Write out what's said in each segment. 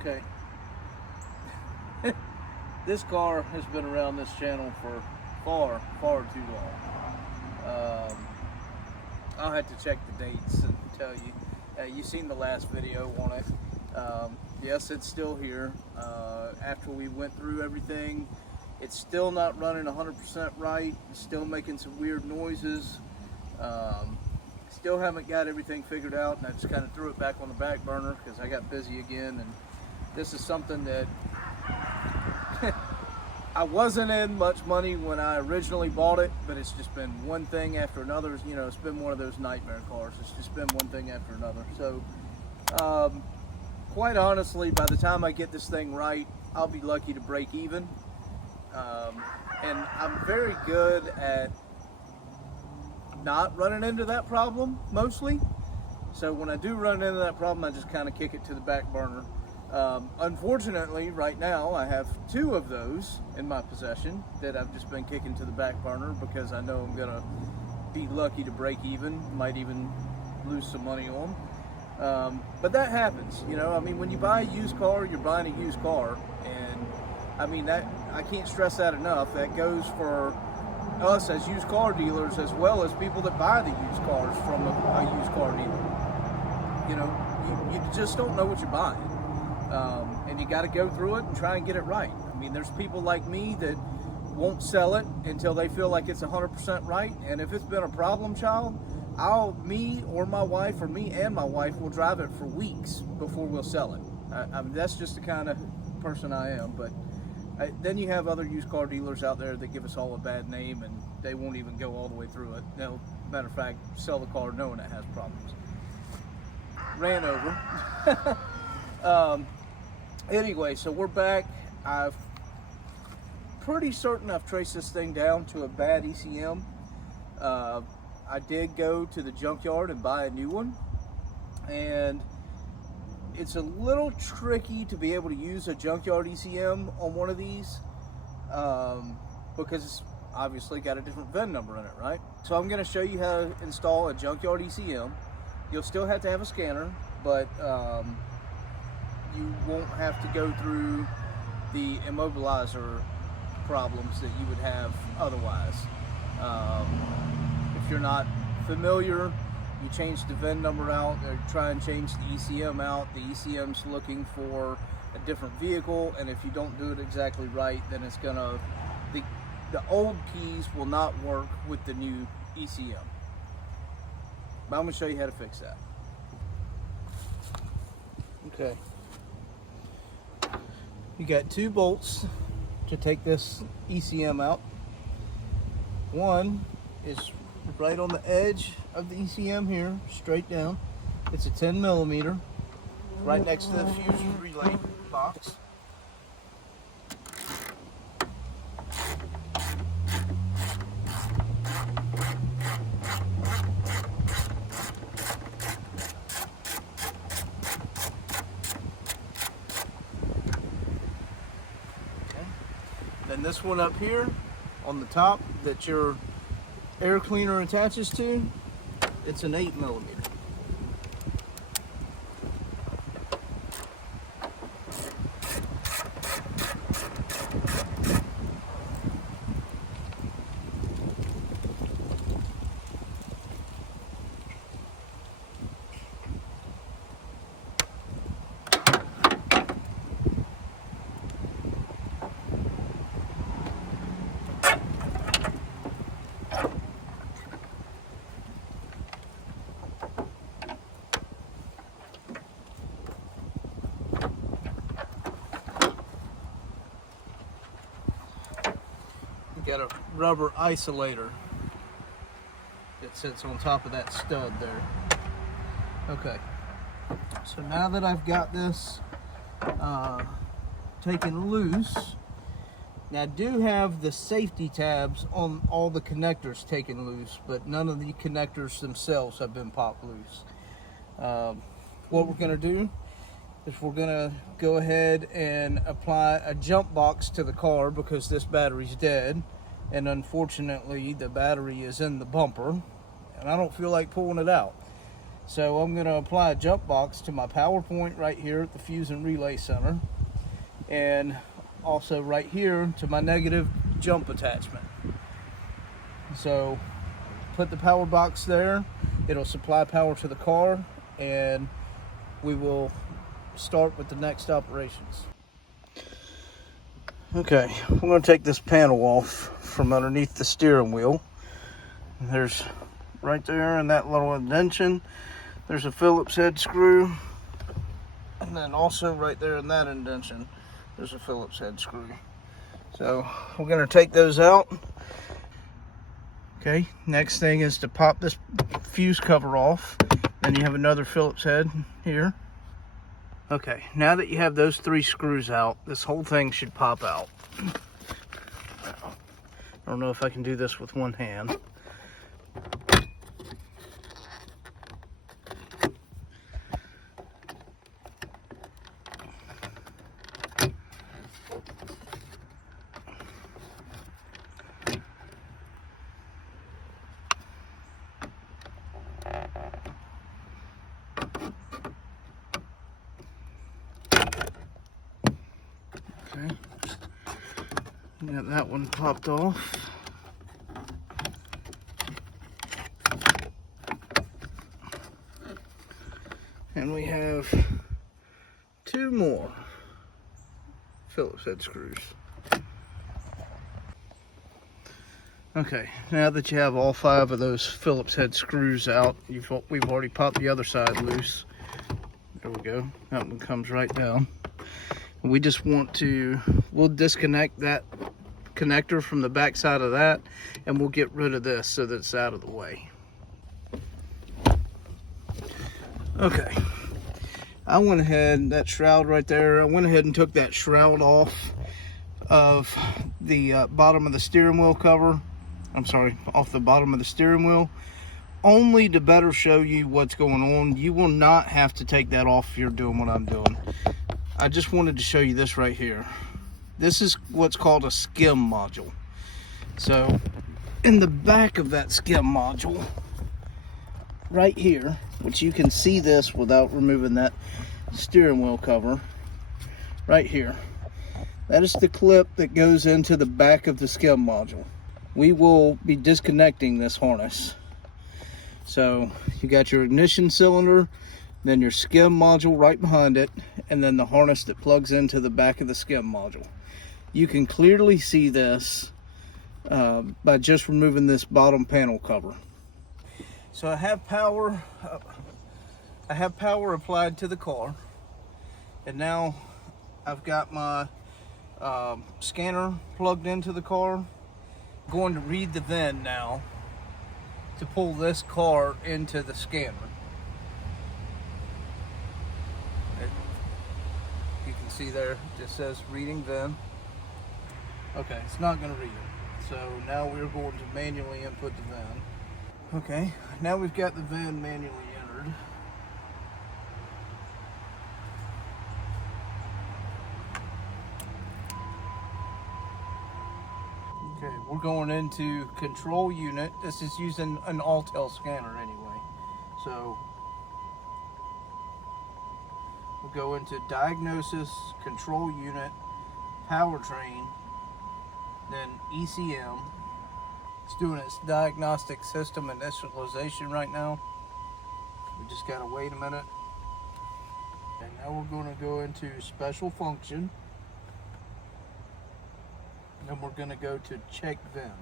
Okay. This car has been around this channel for far too long. I'll have to check the dates and tell you. You've seen the last video on it. Yes, it's still here. After we went through everything, it's still not running 100% right. It's still making some weird noises. Still haven't got everything figured out, and I just kind of threw it back on the back burner because I got busy again. And this is something that I wasn't in much money when I originally bought it, but it's just been one thing after another. You know, it's been one of those nightmare cars. It's just been one thing after another. So, quite honestly, by the time I get this thing right, I'll be lucky to break even. And I'm very good at not running into that problem, mostly. So when I do run into that problem, I just kind of kick it to the back burner. Unfortunately, right now, I have 2 of those in my possession that I've just been kicking to the back burner because I know I'm gonna be lucky to break even, might even lose some money on. But that happens, you know. I mean, when you buy a used car, you're buying a used car, and I mean, that, I can't stress that enough. That goes for us as used car dealers as well as people that buy the used cars from a used car dealer. You know, you just don't know what you're buying. And you got to go through it and try and get it right. I mean, there's people like me that won't sell it until they feel like it's 100% right. And if it's been a problem child, me and my wife will drive it for weeks before we'll sell it. I mean, that's just the kind of person I am. But then you have other used car dealers out there that give us all a bad name, and they won't even go all the way through it. They'll, matter of fact, sell the car knowing it has problems. Ran over. Anyway, so we're back. I'm pretty certain I've traced this thing down to a bad ECM. I did go to the junkyard and buy a new one, and it's a little tricky to be able to use a junkyard ECM on one of these because it's obviously got a different VIN number in it, right? So I'm going to show you how to install a junkyard ECM. You'll still have to have a scanner, but you won't have to go through the immobilizer problems that you would have otherwise. If you're not familiar, you change the VIN number out, or try and change the ECM out. The ECM's looking for a different vehicle, and if you don't do it exactly right, then it's gonna, the old keys will not work with the new ECM. But I'm gonna show you how to fix that. Okay. You got 2 bolts to take this ECM out. One is right on the edge of the ECM here, straight down. It's a 10mm, right next to the fuse relay box. Then this one up here on the top that your air cleaner attaches to, it's an 8mm. Got a rubber isolator that sits on top of that stud there. Okay, so now that I've got this taken loose, now I do have the safety tabs on all the connectors taken loose, but none of the connectors themselves have been popped loose. What we're going to do is we're going to go ahead and apply a jump box to the car because this battery's dead. And unfortunately the battery is in the bumper and I don't feel like pulling it out. So I'm going to apply a jump box to my power point right here at the fuse and relay center, and also right here to my negative jump attachment. So put the power box there, it'll supply power to the car, and we will start with the next operations. Okay, we're going to take this panel off from underneath the steering wheel. There's right there in that little indentation, there's a Phillips head screw, and then also right there in that indentation there's a Phillips head screw. So we're going to take those out. Okay, next thing is to pop this fuse cover off. Then you have another Phillips head here. Okay, now that you have those 3 screws out, this whole thing should pop out. I don't know if I can do this with one hand. Okay, got that one popped off. And we have 2 more Phillips head screws. Okay, now that you have all 5 of those Phillips head screws out, we've already popped the other side loose. There we go, that one comes right down. We just want to, we'll disconnect that connector from the back side of that, and we'll get rid of this so that it's out of the way. Okay, I went ahead, that shroud right there, I went ahead and took that shroud off of the bottom of the steering wheel cover. I'm sorry, off the bottom of the steering wheel, only to better show you what's going on. You will not have to take that off if you're doing what I'm doing. I just wanted to show you this right here. This is what's called a skim module. So in the back of that skim module, right here, which you can see this without removing that steering wheel cover, right here, that is the clip that goes into the back of the skim module. We will be disconnecting this harness. So you got your ignition cylinder, then your skim module right behind it, and then the harness that plugs into the back of the skim module. You can clearly see this by just removing this bottom panel cover. So I have power applied to the car, and now I've got my scanner plugged into the car. I'm going to read the VIN now to pull this car into the scanner. You can see there, it just says reading VIN. Okay, it's not going to read it. So now we're going to manually input the VIN. Okay, now we've got the VIN manually entered. Okay, we're going into control unit. This is using an Autel scanner anyway. So we'll go into diagnosis, control unit, powertrain, then ECM. It's doing its diagnostic system initialization right now. We just gotta wait a minute. And now we're gonna go into special function. And then we're gonna go to check VIN.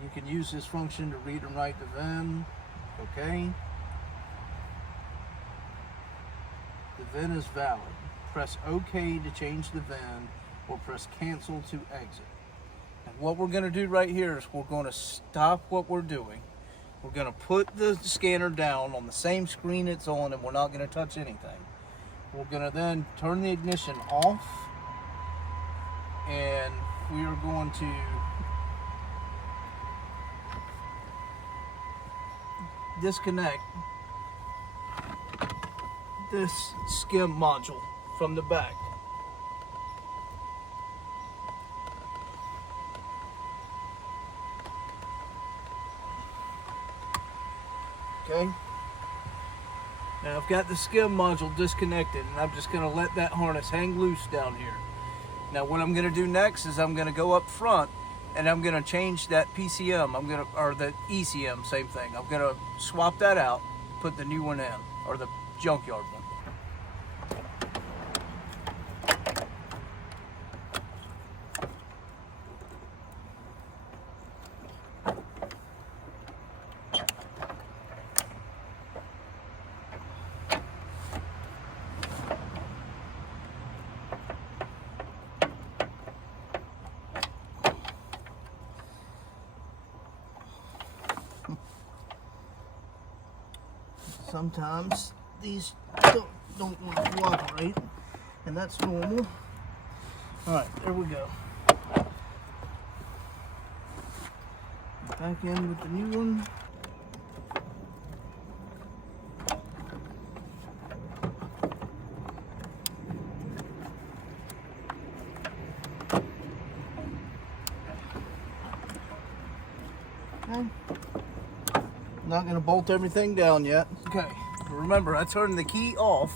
You can use this function to read and write the VIN. Okay. The VIN is valid. Press OK to change the VIN, or press cancel to exit. And what we're going to do right here is we're going to stop what we're doing. We're going to put the scanner down on the same screen it's on, and we're not going to touch anything. We're going to then turn the ignition off, and we are going to disconnect this skim module from the back. Okay. Now I've got the skim module disconnected, and I'm just going to let that harness hang loose down here. Now what I'm going to do next is I'm going to go up front and I'm going to change that PCM. Or the ECM, same thing. I'm going to swap that out, put the new one in, or the junkyard one. Sometimes these don't want to cooperate, and that's normal. All right, there we go. Back in with the new one. Okay. Not going to bolt everything down yet. Okay, remember I turned the key off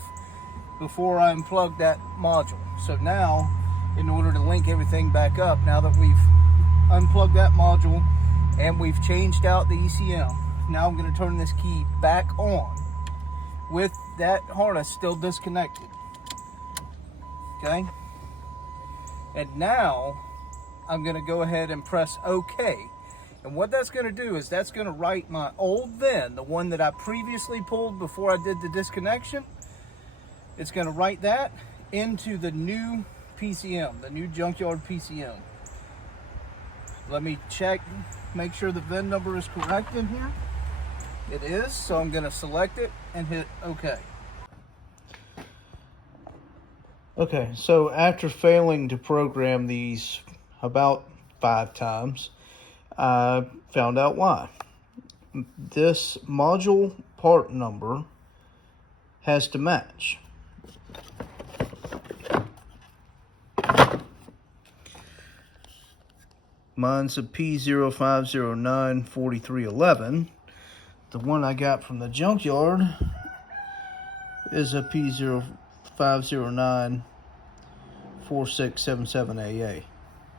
before I unplugged that module. So now, in order to link everything back up, now that we've unplugged that module and we've changed out the ECM, now I'm going to turn this key back on with that harness still disconnected. Okay, and now I'm going to go ahead and press OK. And what that's going to do is that's going to write my old VIN, the one that I previously pulled before I did the disconnection. It's going to write that into the new PCM, the new junkyard PCM. Let me check, make sure the VIN number is correct in here. It is, so I'm going to select it and hit OK. Okay, so after failing to program these about 5 times, I found out why. This module part number has to match. Mine's a P05094311. The one I got from the junkyard is a P05094677AA.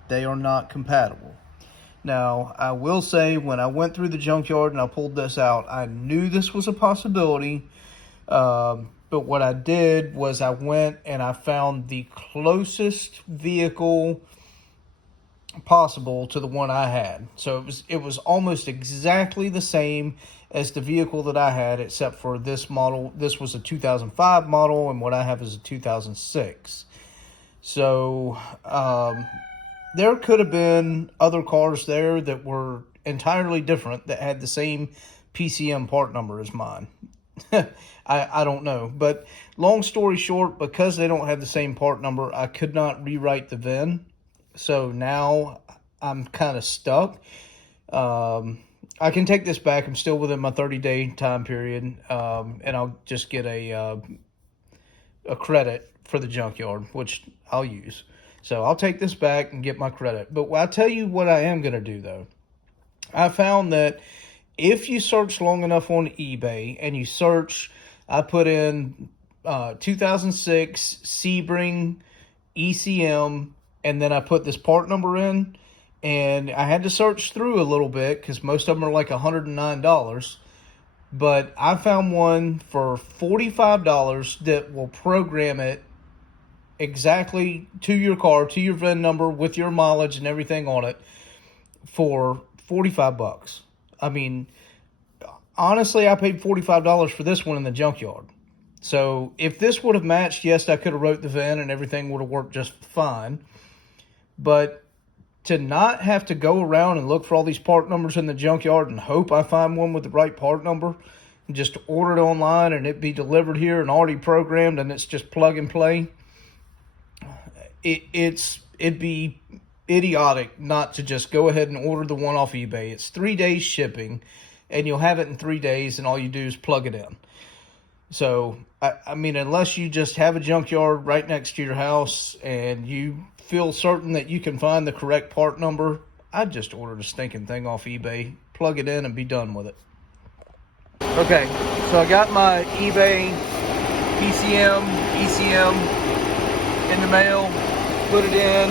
They are not compatible. Now, I will say, when I went through the junkyard and I pulled this out, I knew this was a possibility. But what I did was I went and I found the closest vehicle possible to the one I had. So it was almost exactly the same as the vehicle that I had, except for this model. This was a 2005 model, and what I have is a 2006. So there could have been other cars there that were entirely different that had the same PCM part number as mine. I don't know. But long story short, because they don't have the same part number, I could not rewrite the VIN. So now I'm kind of stuck. I can take this back. I'm still within my 30-day time period. And I'll just get a credit for the junkyard, which I'll use. So I'll take this back and get my credit. But I'll tell you what I am going to do, though. I found that if you search long enough on eBay and you search, I put in 2006 Sebring ECM, and then I put this part number in, and I had to search through a little bit because most of them are like $109. But I found one for $45 that will program it exactly to your car, to your VIN number, with your mileage and everything on it, for $45. I mean, honestly, I paid $45 for this one in the junkyard. So if this would have matched, yes, I could have wrote the VIN and everything would have worked just fine. But to not have to go around and look for all these part numbers in the junkyard and hope I find one with the right part number, and just order it online and it be delivered here and already programmed and it's just plug and play, it'd be idiotic not to just go ahead and order the one off eBay. It's 3 days shipping, and you'll have it in 3 days, and all you do is plug it in. So, I mean, unless you just have a junkyard right next to your house and you feel certain that you can find the correct part number, I'd just order the stinking thing off eBay, plug it in, and be done with it. Okay, so I got my eBay PCM ECM in the mail, put it in.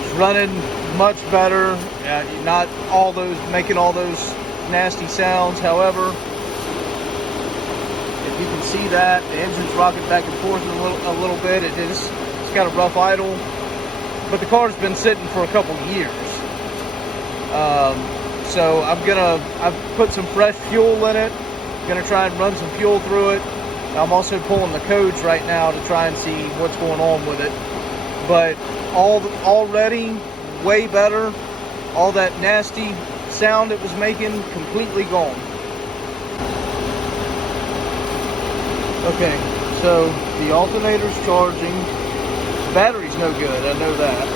It's running much better. Not all those making all those nasty sounds. However, if you can see that the engine's rocking back and forth a little bit. It's got a rough idle, but the car's been sitting for a couple years. So I've put some fresh fuel in it. Gonna try and run some fuel through it. I'm also pulling the codes right now to try and see what's going on with it. But already way better. All that nasty sound it was making completely gone. Okay, so the alternator's charging. The battery's no good, I know that.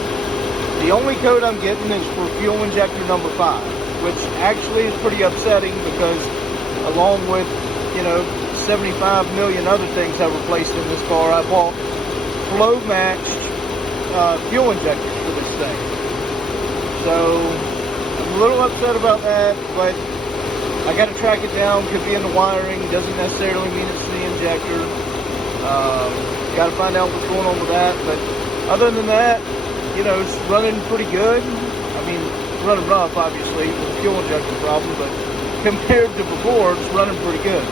The only code I'm getting is for fuel injector number 5, which actually is pretty upsetting because along with, 75 million other things I replaced in this car, I bought flow matched fuel injectors for this thing. So I'm a little upset about that, but I got to track it down. Could be in the wiring, doesn't necessarily mean it's the injector. Got to find out what's going on with that, but other than that, it's running pretty good. I mean, it's running rough, obviously, with the fuel injector problem, but compared to before, it's running pretty good.